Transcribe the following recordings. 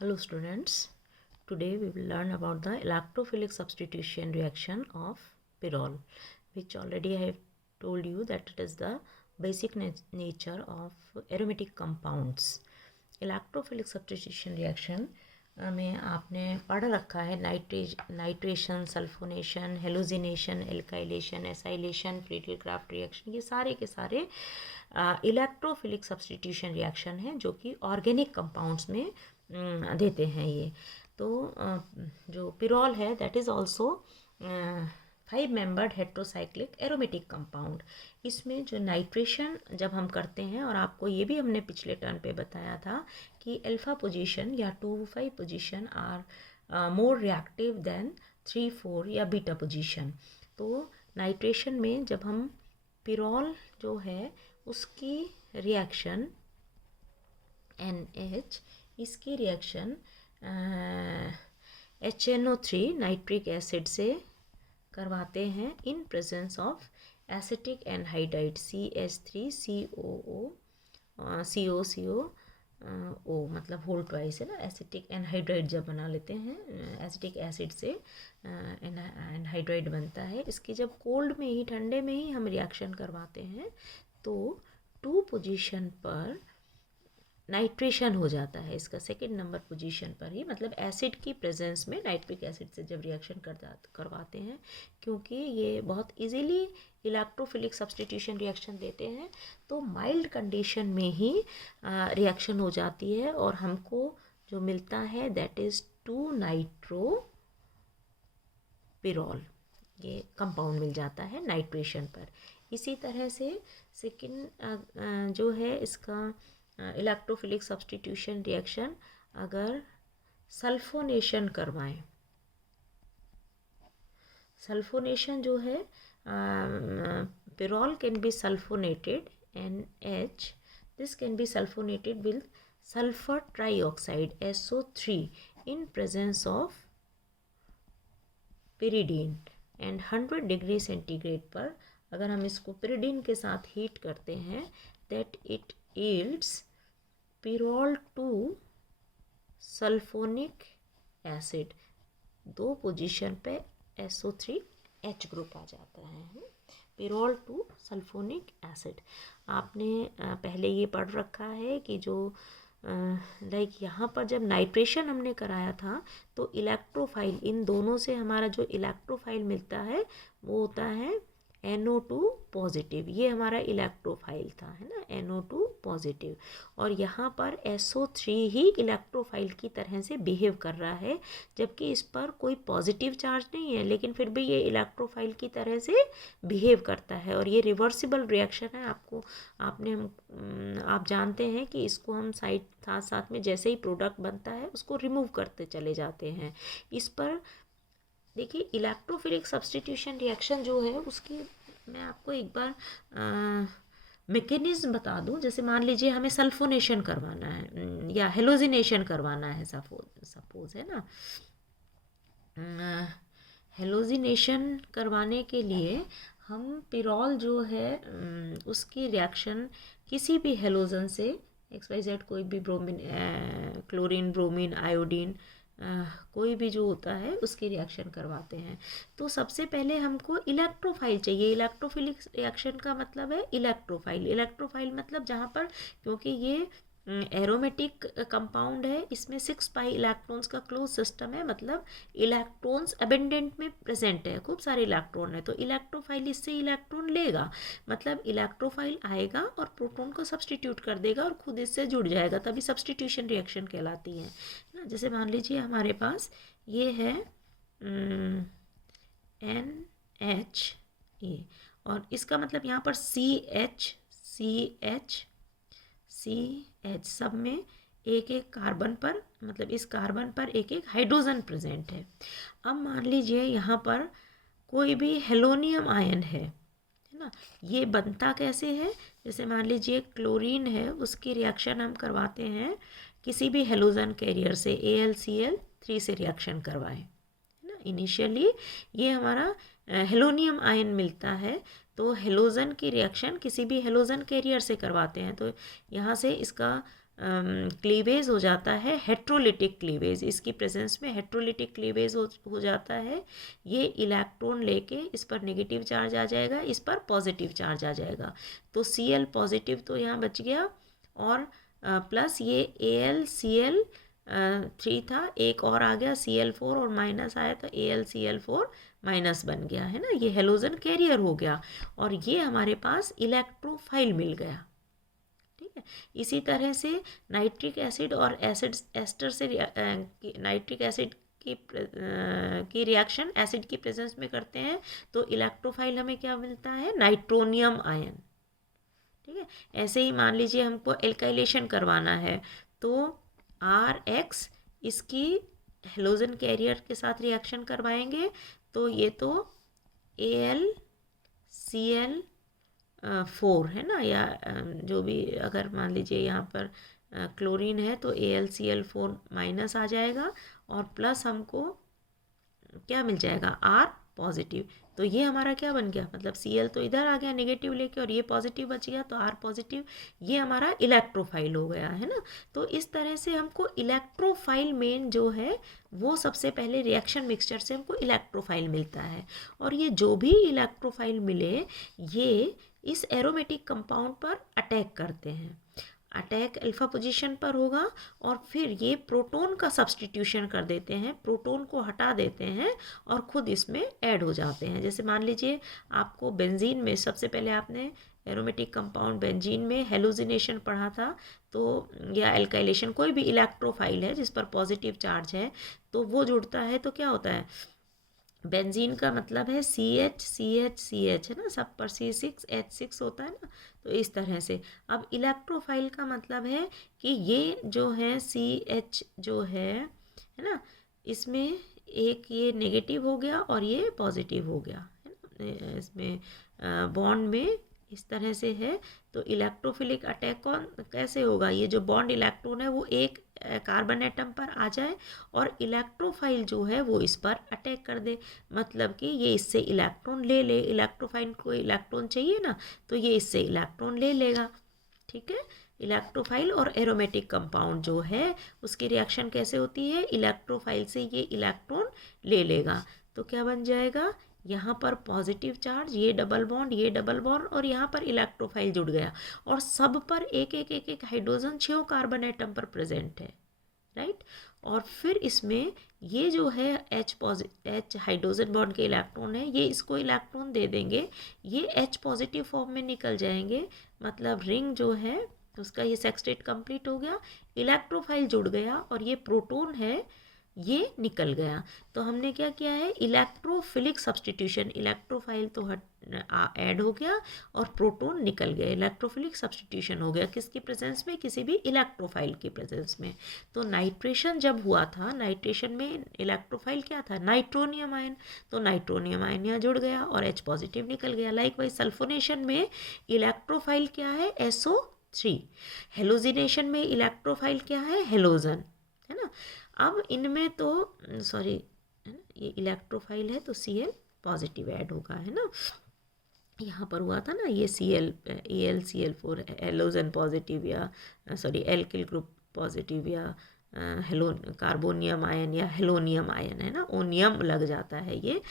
Hello students, today we will learn about the electrophilic substitution reaction of pyrrole, which already I have told you that it is the basic nature of aromatic compounds. Electrophilic substitution reaction में आपने पढ़ रखा है nitration, sulphonation, halogenation, alkylation, acylation, Friedel-Crafts reaction, ये सारे के सारे electrophilic substitution reaction हैं जो कि ऑर्गेनिक कंपाउंड्स में देते हैं ये। तो जो पिरोल है that is also 5 membered heterocyclic aromatic compound. इसमें जो नाइट्रेशन जब हम करते हैं, और आपको ये भी हमने पिछले टर्न पे बताया था कि अल्फा पोजीशन या 2,5 position are more reactive than 3,4 या बीटा पोजीशन। तो नाइट्रेशन में जब हम पिरोल जो है उसकी रिएक्शन NH, इसकी रिएक्शन HNO3 नाइट्रिक एसिड से करवाते हैं इन presence of acetic anhydride CH3COO COCO मतलब होल ट्वाइस है ना। एसिटिक एनहाइड्राइड जब बना लेते हैं, एसिटिक एसिड से एनहाइड्राइड बनता है। इसकी जब कोल्ड में ही, ठंडे में ही हम रिएक्शन करवाते हैं तो 2 पोजीशन पर नाइट्रेशन हो जाता है। इसका सेकंड नंबर पोजीशन पर ही, मतलब एसिड की प्रेजेंस में नाइट्रिक एसिड से जब रिएक्शन करवाते हैं, क्योंकि ये बहुत इजीली इलेक्ट्रोफिलिक सब्स्टिट्यूशन रिएक्शन देते हैं, तो माइल्ड कंडीशन में ही रिएक्शन हो जाती है और हमको जो मिलता है दैट इज़ 2-नाइट्रोपिरोल, ये कंपाउंड मिल जाता है नाइट्रेशन पर। इसी तरह से सेकंड जो है इसका इलेक्ट्रोफिलिक सब्स्टिट्यूशन रिएक्शन अगर सल्फोनेशन करवाएं, सल्फोनेशन जो है pyrrole can be sulphonated NH, this can be sulphonated with sulphur trioxide SO3 in presence of pyridine and 100 degree centigrade पर अगर हम इसको पिरिडीन के साथ हीट करते हैं that it yields pyrrole 2 sulphonic acid. 2 position पे SO3H ग्रुप आ जाता है, पिरोल 2 सल्फोनिक एसिड। आपने पहले ये पढ़ रखा है कि जो लाइक यहाँ पर जब नाइट्रेशन हमने कराया था तो इलेक्ट्रोफाइल, इन दोनों से हमारा जो इलेक्ट्रोफाइल मिलता है वो होता है NO2 पॉजिटिव, ये हमारा इलेक्ट्रोफाइल था, है ना, NO2 पॉजिटिव। और यहाँ पर SO3 ही इलेक्ट्रोफाइल की तरह से बिहेव कर रहा है, जबकि इस पर कोई पॉजिटिव चार्ज नहीं है, लेकिन फिर भी ये इलेक्ट्रोफाइल की तरह से बिहेव करता है। और ये रिवर्सिबल रिएक्शन है। आप जानते हैं कि इसको हम साथ साथ में जैसे ही प्रोडक्ट बनता है उसको रिमूव करते चले जाते हैं। इस पर देखिए इलेक्ट्रोफिलिक सब्स्टिट्यूशन रिएक्शन जो है उसकी मैं आपको एक बार मैकेनिज्म बता दूं। जैसे मान लीजिए हमें सल्फोनेशन करवाना है या हेलोजिनेशन करवाना है, सपोज है ना। हेलोजिनेशन करवाने के लिए हम पिरोल जो है उसकी रिएक्शन किसी भी हेलोजन से XYZ, कोई भी ब्रोमीन, क्लोरीन, ब्रोमीन, आयोडीन, कोई भी जो होता है उसकी रिएक्शन करवाते हैं। तो सबसे पहले हमको इलेक्ट्रोफाइल चाहिए। इलेक्ट्रोफिलिक रिएक्शन का मतलब है इलेक्ट्रोफाइल। इलेक्ट्रोफाइल मतलब जहाँ पर, क्योंकि ये एरोमेटिक कंपाउंड है, इसमें 6 पाई इलेक्ट्रॉन्स का क्लोज सिस्टम है, मतलब इलेक्ट्रॉन्स अबेंडेंट में प्रेजेंट है, खूब सारे इलेक्ट्रॉन है, तो इलेक्ट्रोफाइल इससे इलेक्ट्रॉन लेगा, मतलब इलेक्ट्रोफाइल आएगा और प्रोटॉन को सब्सटीट्यूट कर देगा और खुद इससे जुड़ जाएगा, तभी सब्सटीट्यूशन रिएक्शन कहलाती है ना। जैसे मान लीजिए हमारे पास ये है NHA और इसका मतलब यहाँ पर CH सब में एक एक कार्बन पर, मतलब इस कार्बन पर एक एक हाइड्रोजन प्रेजेंट है। अब मान लीजिए यहाँ पर कोई भी हेलोनियम आयन है ना, ये बनता कैसे है। जैसे मान लीजिए क्लोरीन है, उसकी रिएक्शन हम करवाते हैं किसी भी हेलोजन कैरियर से, AlCl3 से रिएक्शन करवाएं, है ना। इनिशियली ये हमारा हेलोनियम आयन मिलता है, तो हेलोजन की रिएक्शन किसी भी हेलोजन कैरियर से करवाते हैं, तो यहाँ से इसका क्लीवेज हो जाता है हेट्रोलिटिक क्लीवेज, इसकी प्रेजेंस में हेट्रोलिटिक क्लीवेज हो जाता है। ये इलेक्ट्रॉन लेके इस पर नेगेटिव चार्ज आ जाएगा, इस पर पॉजिटिव चार्ज आ जाएगा, तो Cl पॉजिटिव तो यहाँ बच गया, और प्लस ये AlCl3 था, एक और आ गया Cl4 और माइनस आया तो AlCl4 माइनस बन गया है ना, ये हेलोजन कैरियर हो गया और ये हमारे पास इलेक्ट्रोफाइल मिल गया। ठीक है, इसी तरह से नाइट्रिक एसिड और एसिड एस्टर से नाइट्रिक एसिड की रिएक्शन एसिड की प्रेजेंस में करते हैं तो इलेक्ट्रोफाइल हमें क्या मिलता है, नाइट्रोनियम आयन। ठीक है, ऐसे ही मान लीजिए हमको एल्काइलेशन करवाना है तो RX इसकी हेलोजन कैरियर के साथ रिएक्शन करवाएंगे तो ये तो AlCl4 है ना, या जो भी, अगर मान लीजिए यहाँ पर क्लोरीन है तो AlCl4 माइनस आ जाएगा और प्लस हमको क्या मिल जाएगा, R पॉजिटिव। तो ये हमारा क्या बन गया, मतलब Cl तो इधर आ गया नेगेटिव लेके और ये पॉजिटिव बच गया तो R पॉजिटिव, ये हमारा इलेक्ट्रोफाइल हो गया है ना। तो इस तरह से हमको इलेक्ट्रोफाइल मेन जो है वो सबसे पहले रिएक्शन मिक्सचर से हमको इलेक्ट्रोफाइल मिलता है, और ये जो भी इलेक्ट्रोफाइल मिले ये इस एरोमेटिक कंपाउंड पर अटैक करते हैं। अटैक अल्फा पोजीशन पर होगा और फिर ये प्रोटॉन का सब्स्टिट्यूशन कर देते हैं, प्रोटॉन को हटा देते हैं और खुद इसमें ऐड हो जाते हैं। जैसे मान लीजिए आपको बेंजीन में, सबसे पहले आपने एरोमेटिक कंपाउंड बेंजीन में हेलोजिनेशन पढ़ा था, तो या एल्काइलेशन, कोई भी इलेक्ट्रोफाइल है जिस पर पॉजिटिव चार्ज है तो वो जुड़ता है तो क्या होता है, बेंजीन का मतलब है CH है ना, सब पर C6H6 होता है ना, तो इस तरह से। अब इलेक्ट्रोफाइल का मतलब है कि ये जो है CH जो है ना, इसमें एक ये नेगेटिव हो गया और ये पॉजिटिव हो गया है ना, इसमें बॉन्ड में इस तरह से है। तो इलेक्ट्रोफिलिक अटैक कौन कैसे होगा, ये जो बॉन्ड इलेक्ट्रॉन है वो एक कार्बन एटम पर आ जाए और इलेक्ट्रोफाइल जो है वो इस पर अटैक कर दे, मतलब कि ये इससे इलेक्ट्रॉन ले ले, इलेक्ट्रोफाइल को इलेक्ट्रॉन चाहिए ना तो ये इससे इलेक्ट्रॉन ले लेगा। ठीक है, इलेक्ट्रोफाइल और एरोमेटिक कंपाउंड जो है उसकी रिएक्शन कैसे होती है, इलेक्ट्रोफाइल से ये इलेक्ट्रॉन ले लेगा तो क्या बन जाएगा, यहाँ पर पॉजिटिव चार्ज, ये डबल बॉन्ड और यहाँ पर इलेक्ट्रोफाइल जुड़ गया और सब पर एक एक एक एक हाइड्रोजन 6 कार्बन एटम पर प्रेजेंट है, राइट। और फिर इसमें ये जो है H हाइड्रोजन बॉन्ड के इलेक्ट्रॉन है, ये इसको इलेक्ट्रॉन दे देंगे, ये H पॉजिटिव फॉर्म में निकल जाएंगे, मतलब रिंग जो है उसका ये सेक्सटेट कंप्लीट हो गया, इलेक्ट्रोफाइल जुड़ गया और ये प्रोटॉन है ये निकल गया। तो हमने क्या किया है, इलेक्ट्रोफिलिक सब्स्टिट्यूशन, इलेक्ट्रोफाइल तो ऐड हो गया और प्रोटॉन निकल गया, इलेक्ट्रोफिलिक सब्स्टिट्यूशन हो गया किसकी प्रेजेंस में, किसी भी इलेक्ट्रोफाइल की प्रेजेंस में। तो नाइट्रेशन जब हुआ था, नाइट्रेशन में इलेक्ट्रोफाइल क्या था, नाइट्रोनियम आयन, तो नाइट्रोनियम आयन यहाँ जुड़ गया और H पॉजिटिव निकल गया। लाइक वाइज सल्फोनेशन में इलेक्ट्रोफाइल क्या है, SO3, हेलोजिनेशन में इलेक्ट्रोफाइल क्या है, हेलोजन, है ना। अब इनमें तो सॉरी है ना, ये इलेक्ट्रोफाइल है तो Cl पॉजिटिव ऐड होगा, है ना। यहाँ पर हुआ था ना ये AlCl4 हेलोजन पॉजिटिव या सॉरी एल्किल ग्रुप पॉजिटिव या कार्बोनियम आयन या हेलोनियम आयन, है ना, ओनियम लग जाता है ये।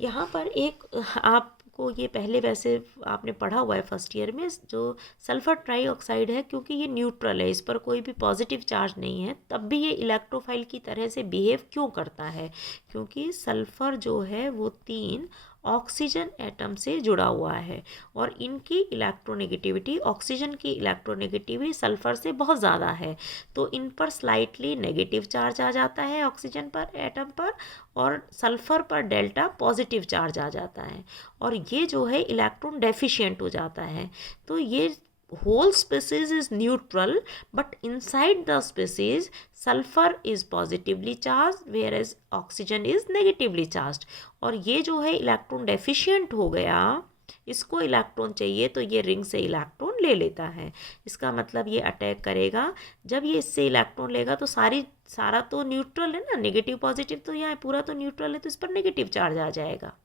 यहाँ पर एक आपको ये पहले वैसे आपने पढ़ा हुआ है फर्स्ट ईयर में, जो सल्फर ट्राईऑक्साइड है, क्योंकि ये न्यूट्रल है, इस पर कोई भी पॉजिटिव चार्ज नहीं है, तब भी ये इलेक्ट्रोफाइल की तरह से बिहेव क्यों करता है, क्योंकि सल्फर जो है वो 3 ऑक्सीजन एटम से जुड़ा हुआ है और इनकी इलेक्ट्रोनेगेटिविटी, ऑक्सीजन की इलेक्ट्रोनेगेटिविटी सल्फर से बहुत ज़्यादा है, तो इन पर स्लाइटली नेगेटिव चार्ज आ जाता है ऑक्सीजन पर एटम पर, और सल्फर पर डेल्टा पॉजिटिव चार्ज आ जाता है और ये जो है इलेक्ट्रॉन डेफिशिएंट हो जाता है। तो ये whole species is neutral, but inside the species sulfur is positively charged whereas oxygen is negatively charged, और ये जो है इलेक्ट्रॉन डेफिशिएंट हो गया, इसको इलेक्ट्रॉन चाहिए तो ये रिंग से इलेक्ट्रॉन ले लेता है। इसका मतलब ये अटैक करेगा, जब ये इससे इलेक्ट्रॉन लेगा तो सारा तो न्यूट्रल है ना, नेगेटिव पॉजिटिव तो यहाँ पूरा तो न्यूट्रल है, तो इस पर नेगेटिव चार्ज आ जाएगा,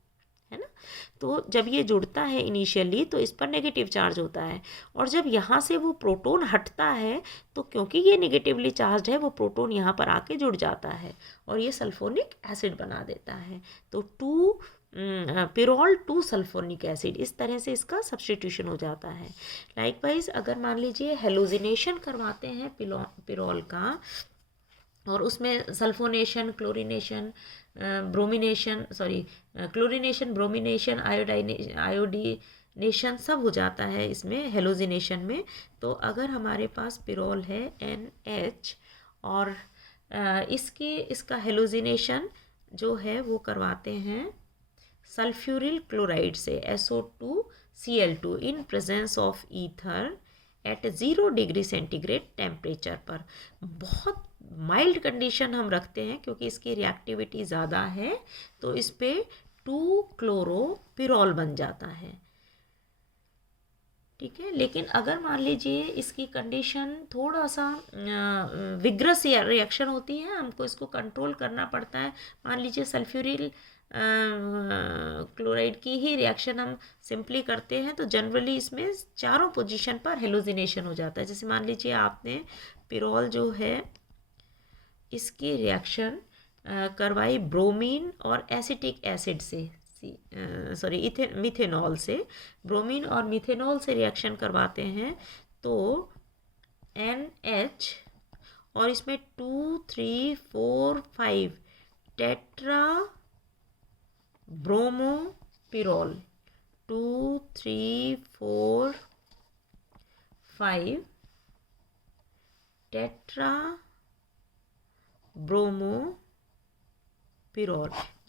है ना। तो जब ये जुड़ता है इनिशियली तो इस पर नेगेटिव चार्ज होता है, और जब यहाँ से वो प्रोटॉन हटता है तो क्योंकि ये नेगेटिवली चार्ज है वो प्रोटॉन यहाँ पर आके जुड़ जाता है और ये सल्फोनिक एसिड बना देता है। तो पिरोल टू सल्फोनिक एसिड, इस तरह से इसका सब्स्टिट्यूशन हो जाता है। लाइकवाइज अगर मान लीजिए हेलोजिनेशन करवाते हैं पिरोल का, और उसमें sulphonation, chlorination, chlorination, bromination, iodination सब हो जाता है इसमें हेलोजिनेशन में। तो अगर हमारे पास पिरोल है NH और इसका हेलोजिनेशन जो है वो करवाते हैं सल्फ्यूरिल क्लोराइड से SO2Cl2 in presence of ether at 0 degree centigrade temperature पर। बहुत माइल्ड कंडीशन हम रखते हैं क्योंकि इसकी रिएक्टिविटी ज़्यादा है, तो इस पे 2-क्लोरोपिरोल बन जाता है, ठीक है। लेकिन अगर मान लीजिए इसकी कंडीशन थोड़ा सा विग्रस रिएक्शन होती है, हमको इसको कंट्रोल करना पड़ता है। मान लीजिए सल्फ्यूरिल क्लोराइड की ही रिएक्शन हम सिंपली करते हैं तो जनरली इसमें चारों पोजीशन पर हेलोजिनेशन हो जाता है। जैसे मान लीजिए आपने पिरोल जो है इसकी रिएक्शन करवाई ब्रोमीन और एसिटिक एसिड से, मिथेनॉल से, ब्रोमीन और मिथेनॉल से रिएक्शन करवाते हैं तो NH और इसमें 2, 3, 4, 5 टेट्रा ब्रोमोपिरोल, 2, 3, 4, 5 टेट्रा ब्रोमोपिरोल,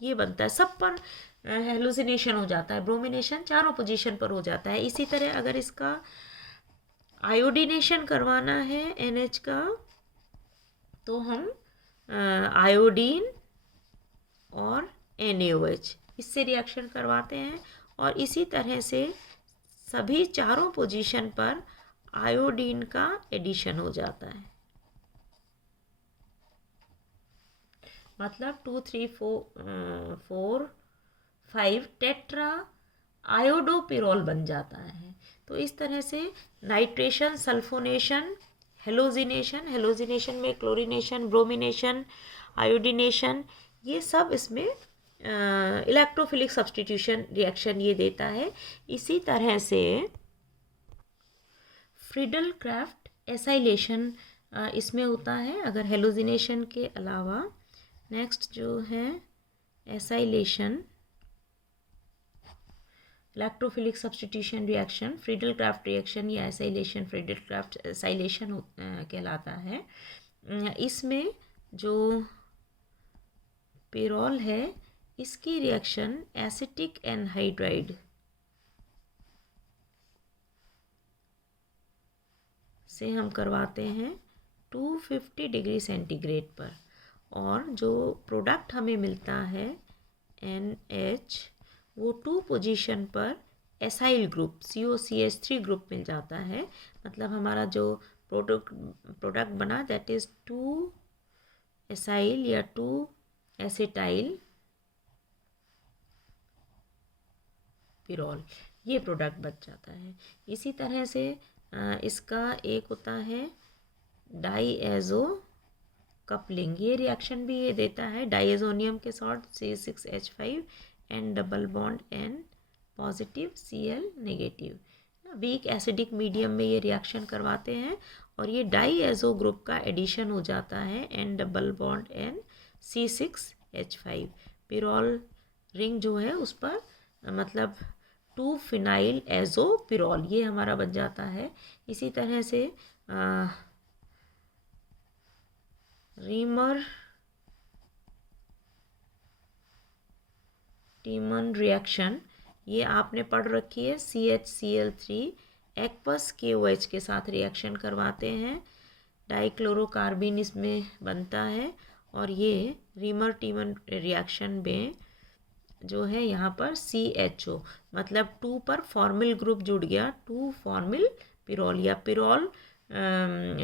ये बनता है। सब पर हेलुसिनेशन हो जाता है, ब्रोमिनेशन चारों पोजीशन पर हो जाता है। इसी तरह अगर इसका आयोडीनेशन करवाना है NH का तो हम आयोडीन और NaOH इससे रिएक्शन करवाते हैं, और इसी तरह से सभी चारों पोजीशन पर आयोडीन का एडिशन हो जाता है। मतलब 2, 3, 4, 5 टेट्रा आयोडोपिरोल बन जाता है। तो इस तरह से नाइट्रेशन, सल्फोनेशन, हेलोजिनेशन में क्लोरीनेशन, ब्रोमिनेशन, आयोडीनेशन, ये सब इसमें इलेक्ट्रोफिलिक सब्स्टिट्यूशन रिएक्शन ये देता है। इसी तरह से फ्रीडल क्राफ्ट एसाइलेशन इसमें होता है अगर हेलोजिनेशन के अलावा। नेक्स्ट जो है acylation, electrophilic substitution reaction, Friedel craft reaction या एसाइलेशन, फ्रीडल क्राफ्ट एसाइलेशन कहलाता है। इसमें जो पिरोल है इसकी रिएक्शन एसिटिक एनहाइड्राइड से हम करवाते हैं 250 डिग्री सेंटीग्रेड पर, और जो प्रोडक्ट हमें मिलता है NH वो 2 पोजीशन पर एसाइल ग्रुप COCH3 ग्रुप मिल जाता है। मतलब हमारा जो प्रोडक्ट बना दैट इज़ 2 एसाइल या 2 एसिटाइल पिरोल, ये प्रोडक्ट बच जाता है। इसी तरह से इसका एक होता है डाईएजो कपलिंग, ये रिएक्शन भी ये देता है डाईएजोनियम के साथ C6H5 N double bond N positive Cl negative. Weak acidic medium में ये रिएक्शन करवाते हैं और ये डाईएजो ग्रुप का एडिशन हो जाता है N double bond N C6H5। Pyrrole ring जो है उस पर मतलब 2 फिनाइल एजो पिरोल ये हमारा बन जाता है। इसी तरह से रीमर टीमन रिएक्शन ये आपने पढ़ रखी है। CHCl3 एक्वस KOH के साथ रिएक्शन करवाते हैं, डाइक्लोरोकार्बिन इसमें बनता है, और ये रीमर टीमन रिएक्शन में जो है यहाँ पर CHO मतलब 2 पर फॉर्मिल ग्रुप जुड़ गया, 2 फॉर्मिल पिरोल या पिरोल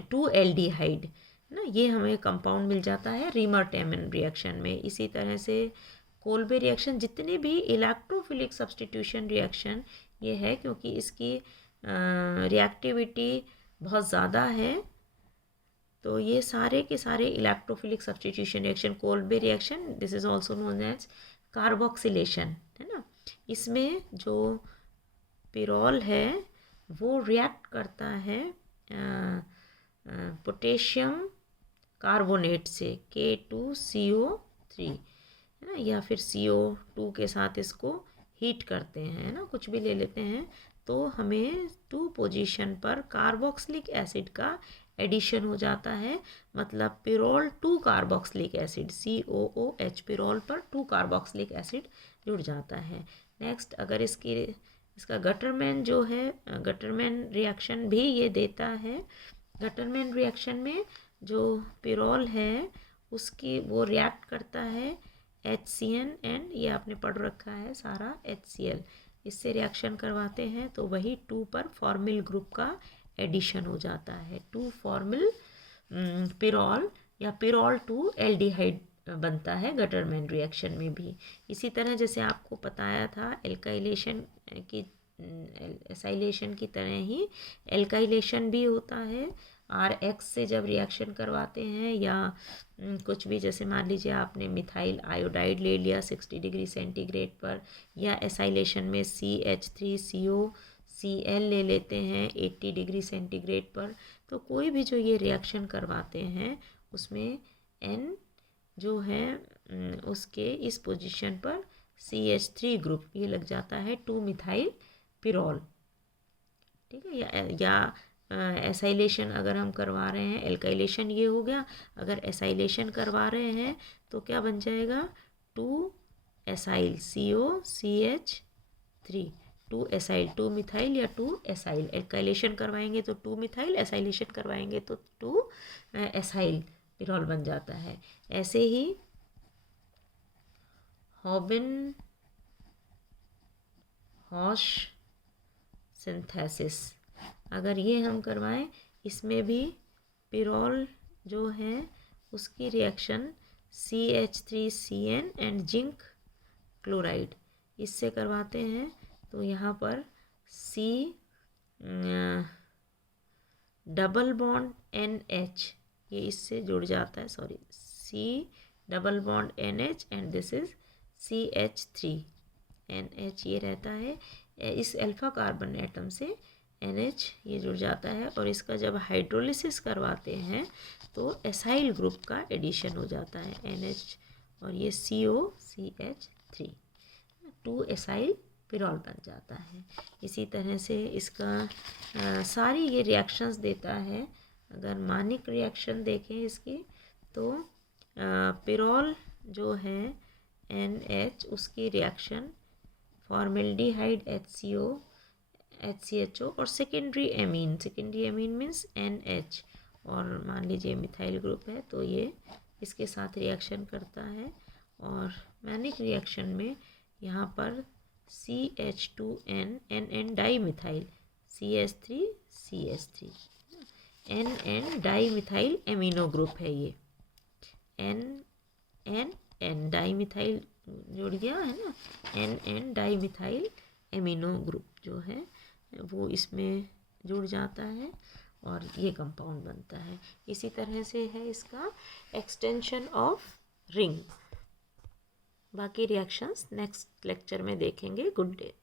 2 एल्डिहाइड ना, ये हमें कंपाउंड मिल जाता है रीमर टेमन रिएक्शन में। इसी तरह से कोल्बे रिएक्शन, जितने भी इलेक्ट्रोफिलिक सब्स्टिट्यूशन रिएक्शन ये है, क्योंकि इसकी रिएक्टिविटी बहुत ज़्यादा है, तो ये सारे के सारे electrophilic substitution reaction, Kolbe reaction, this is also known as carboxylation, है ना। इसमें जो पिरोल है वो रिएक्ट करता है पोटेशियम कार्बोनेट से K2CO3, है ना, या फिर CO2 के साथ इसको हीट करते हैं, है ना, कुछ भी ले लेते हैं, तो हमें 2 पोजीशन पर कार्बोक्सिलिक एसिड का एडिशन हो जाता है, मतलब pyrrole 2 carboxylic acid COOH, pyrrole पर 2 कार्बोक्सिलिक एसिड जुड़ जाता है। नेक्स्ट, अगर इसका गटरमैन जो है, गटरमैन रिएक्शन भी ये देता है। गटरमैन रिएक्शन में जो पिरोल है उसकी वो रिएक्ट करता है HCN एंड ये आपने पढ़ रखा है सारा HCl, इससे रिएक्शन करवाते हैं तो वही 2 पर फॉर्मिल ग्रुप का एडिशन हो जाता है, 2 फॉर्मिल पिरोल या पिरोल 2 एल्डिहाइड बनता है गटरमैन रिएक्शन में भी। इसी तरह जैसे आपको बताया था एल्काइलेशन की, एसाइलेशन की तरह ही एल्काइलेशन भी होता है। RX से जब रिएक्शन करवाते हैं या कुछ भी, जैसे मान लीजिए आपने मिथाइल आयोडाइड ले लिया 60 डिग्री सेंटीग्रेड पर, या एसाइलेशन में CH3COCl ले लेते हैं 80 डिग्री सेंटीग्रेड पर, तो कोई भी जो ये रिएक्शन करवाते हैं उसमें N जो है उसके इस पोजीशन पर CH3 ग्रुप ये लग जाता है 2 मिथाइल पिरोल, ठीक है। या एसाइलेशन अगर हम करवा रहे हैं, एल्काइलेशन ये हो गया, अगर एसाइलेशन करवा रहे हैं तो क्या बन जाएगा 2 एसाइल COCH3, 2 एसाइल, 2 मिथाइल या 2 एसाइल, एल्काइलेशन करवाएंगे तो 2 मिथाइल, एसाइलेशन करवाएंगे तो 2 एसाइल पिरोल बन जाता है। ऐसे ही हॉबिन-हॉश सिंथेसिस अगर ये हम करवाएं, इसमें भी पिरोल जो है उसकी reaction CH3CN and zinc chloride इससे करवाते हैं, तो यहाँ पर C डबल बॉन्ड NH ये इससे जुड़ जाता है, sorry C double bond NH and this is CH3 NH ये रहता है, इस अल्फा कार्बन एटम से NH ये जुड़ जाता है, और इसका जब हाइड्रोलिसिस करवाते हैं तो एसाइल ग्रुप का एडिशन हो जाता है NH और ये COCH3, 2 एसाइल पिरोल बन जाता है। इसी तरह से इसका सारी ये रिएक्शंस देता है। अगर मानिक रिएक्शन देखें इसकी तो पिरोल जो है NH उसकी रिएक्शन फॉर्मेल्डिहाइड HCHO और सेकेंडरी एमीन मीन्स NH, और मान लीजिए मिथाइल ग्रुप है तो ये इसके साथ रिएक्शन करता है, और मैनिक रिएक्शन में यहाँ पर CH2N di methyl CH3 NN di methyl amino group है, ये NN डाई मिथाइल जुड़ गया है ना, NN di methyl amino group जो है वो इसमें जुड़ जाता है और ये कंपाउंड बनता है। इसी तरह से है इसका एक्सटेंशन ऑफ रिंग। बाकी रिएक्शंस नेक्स्ट लेक्चर में देखेंगे। Good day.